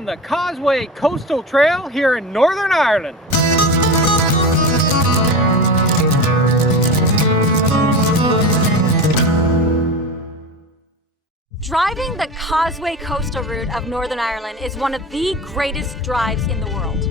on the Causeway Coastal Trail here in Northern Ireland. Driving the Causeway Coastal Route of Northern Ireland is one of the greatest drives in the world.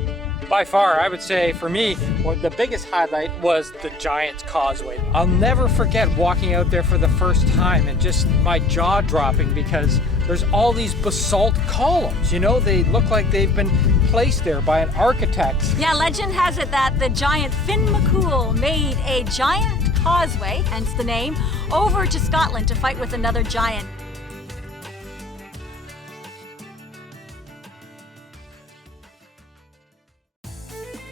By far, I would say for me, the biggest highlight was the Giant Causeway. I'll never forget walking out there for the first time and just my jaw dropping because there's all these basalt columns. You know, they look like they've been placed there by an architect. Yeah, legend has it that the giant Finn McCool made a giant causeway, hence the name, over to Scotland to fight with another giant.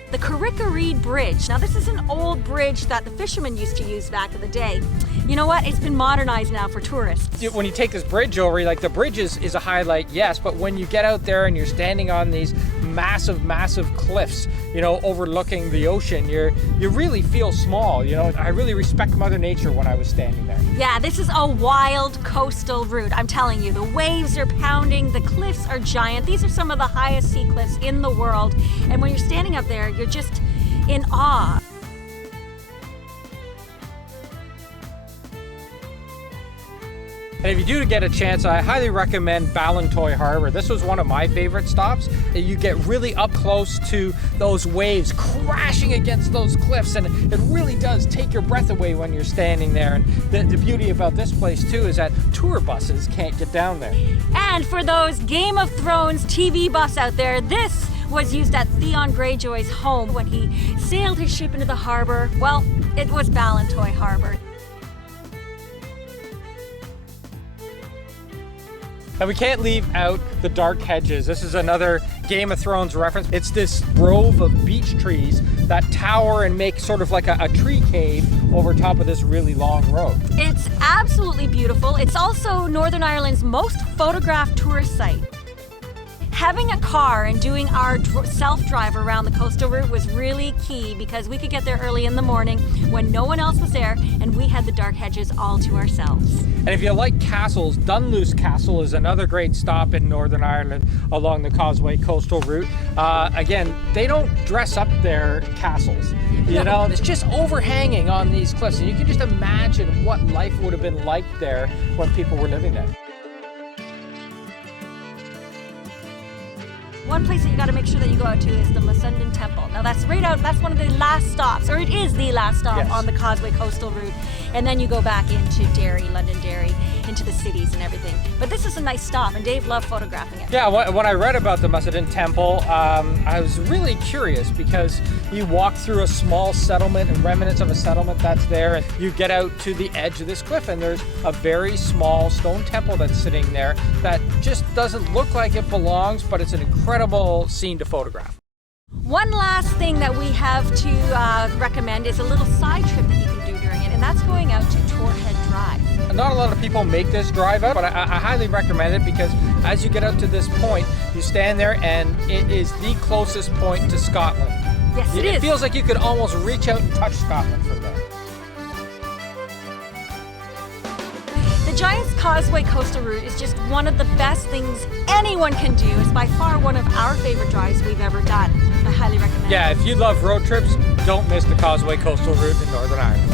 The Carrick-a-Rede Bridge. Now this is an old bridge that the fishermen used to use back in the day. You know what? It's been modernized now for tourists. When you take this bridge over, like the bridge is a highlight, yes, but when you get out there and you're standing on these massive cliffs, you know, overlooking the ocean, you really feel small. You know, I really respect Mother Nature when I was standing there. Yeah, this is a wild coastal route. I'm telling you, the waves are pounding, the cliffs are giant. These are some of the highest sea cliffs in the world. And when you're standing up there, you're just in awe. And if you do get a chance, I highly recommend Ballintoy Harbour. This was one of my favorite stops. You get really up close to those waves crashing against those cliffs, and it really does take your breath away when you're standing there. And the beauty about this place too is that tour buses can't get down there. And for those Game of Thrones TV buffs out there, this was used at Theon Greyjoy's home when he sailed his ship into the harbor. Well, it was Ballintoy Harbour. And we can't leave out the Dark Hedges. This is another Game of Thrones reference. It's this grove of beech trees that tower and make sort of like a tree cave over top of this really long road. It's absolutely beautiful. It's also Northern Ireland's most photographed tourist site. Having a car and doing our self-drive around the coastal route was really key because we could get there early in the morning when no one else was there and we had the Dark Hedges all to ourselves. And if you like castles, Dunluce Castle is another great stop in Northern Ireland along the Causeway Coastal Route. Again, they don't dress up their castles. You know, it's just overhanging on these cliffs, and you can just imagine what life would have been like there when people were living there. One place that you got to make sure that you go out to is the Masundin Temple. Now that's right out, that's one of the last stops, or it is the last stop Yes. on the Causeway Coastal Route. And then you go back into Derry, Londonderry, into the cities and everything. But this is a nice stop, and Dave loved photographing it. Yeah, when I read about the Masundin Temple, I was really curious because you walk through a small settlement and remnants of a settlement that's there, and you get out to the edge of this cliff, and there's a very small stone temple that's sitting there that just doesn't look like it belongs, but it's an incredible scene to photograph. One last thing that we have to recommend is a little side trip that you can do during it, and that's going out to Torhead Drive. Not a lot of people make this drive out, but I highly recommend it because as you get out to this point, you stand there and it is the closest point to Scotland. Yes, it is. It feels like you could almost reach out and touch Scotland from there. The Giant Causeway Coastal Route is just one of the best things anyone can do. It's by far one of our favorite drives we've ever done. I highly recommend it. Yeah, if you love road trips, don't miss the Causeway Coastal Route in Northern Ireland.